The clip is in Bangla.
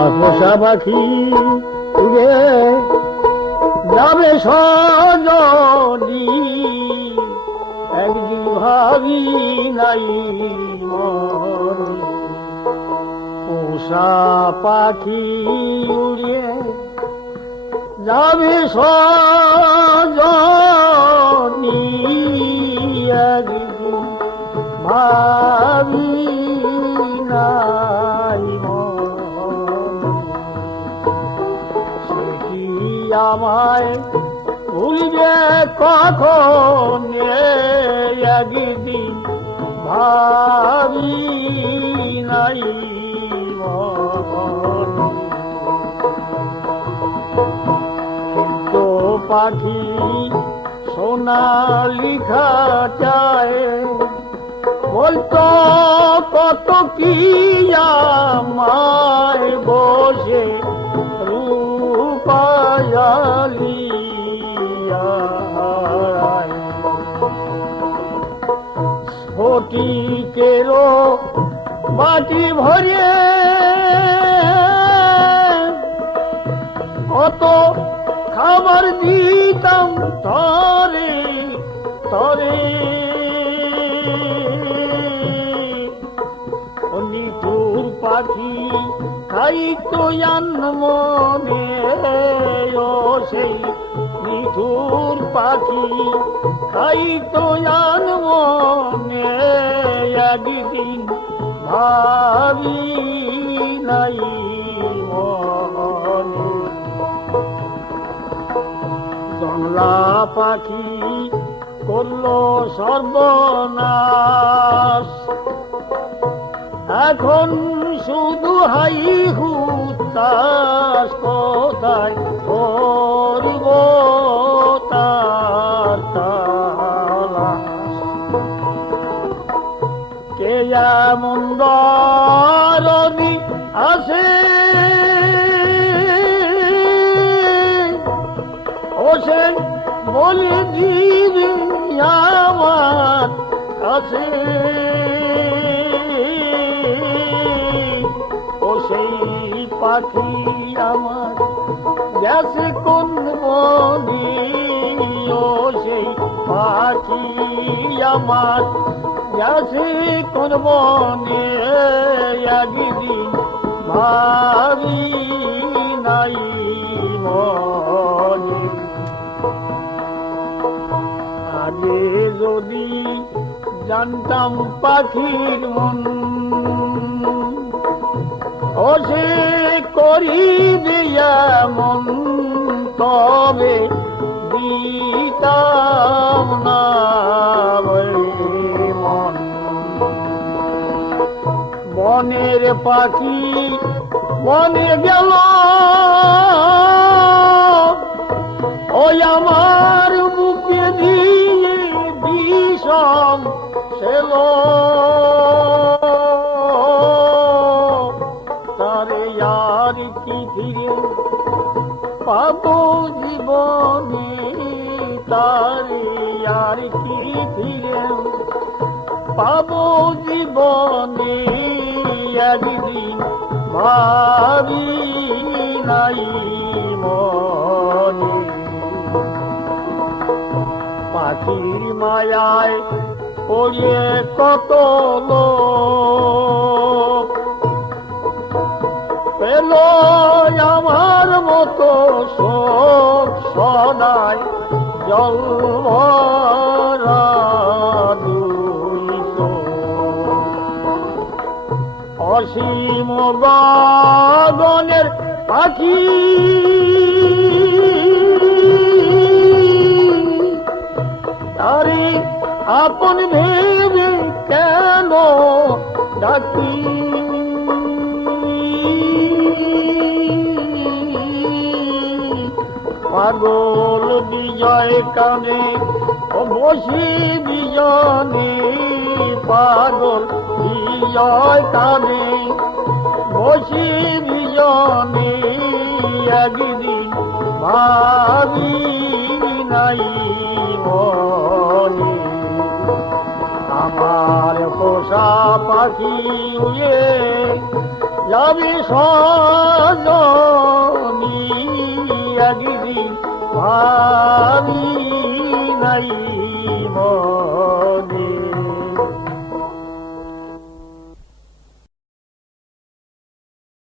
আমার পোষা পাখি উড়ে যাবে সজনি। একদিন ভাবি নাই পোষা পাখি উড়িয়ে যাবে সজনি। একদিন ভাবি আমায় ভুলবে কখন একদিন? ভাবি নাই তো পাখি সোনা লিখা চায়। বলতো কত কি আমায় বসে রূপায়ালিয়ায় স্ফটিকেরও বাটি ভরিয়ে কত খাবার দিতাম তরে তরে। নিঠুর পাখি তো মনে সেই নিঠুর পাখি। তো মনে একদিন ভাবি নাই জংলা পাখি করল সর্বনাশ। এখন শুধু হাই হুতাস কোথায় করব তার কে এমন দরদি আছে? হোসেন কাছে। সেই পাখি আমার। গেছে কোন মনে ও সেই পাখি আমার। গেছে কোন মনে একদিন ভাবি নাই আগে যদি জানতাম পাখির মন ও সে করি দিয়া মন তবে দিতাম না মন। বনের পাখি বনে গেল। ওই আমার বুকে দিয়ে বিষম ছিল জীবনে তারে আর কি ফিরে পাবো জীবনে একদিন ভাবি নাই মনে। পাখির মায়ায় পড়িয়ে কত লোক পেল চোখ। অসীম গগনের পাখি। তারে আপন ভেবে কেন ডাকি? বিজয় কানে বসি বিজনে পাগল বিজয় কানে। বসি বিজনে একদিন ভাবি নাই মনে। আমার পোষা পাখি যাবি সজনী একদিন न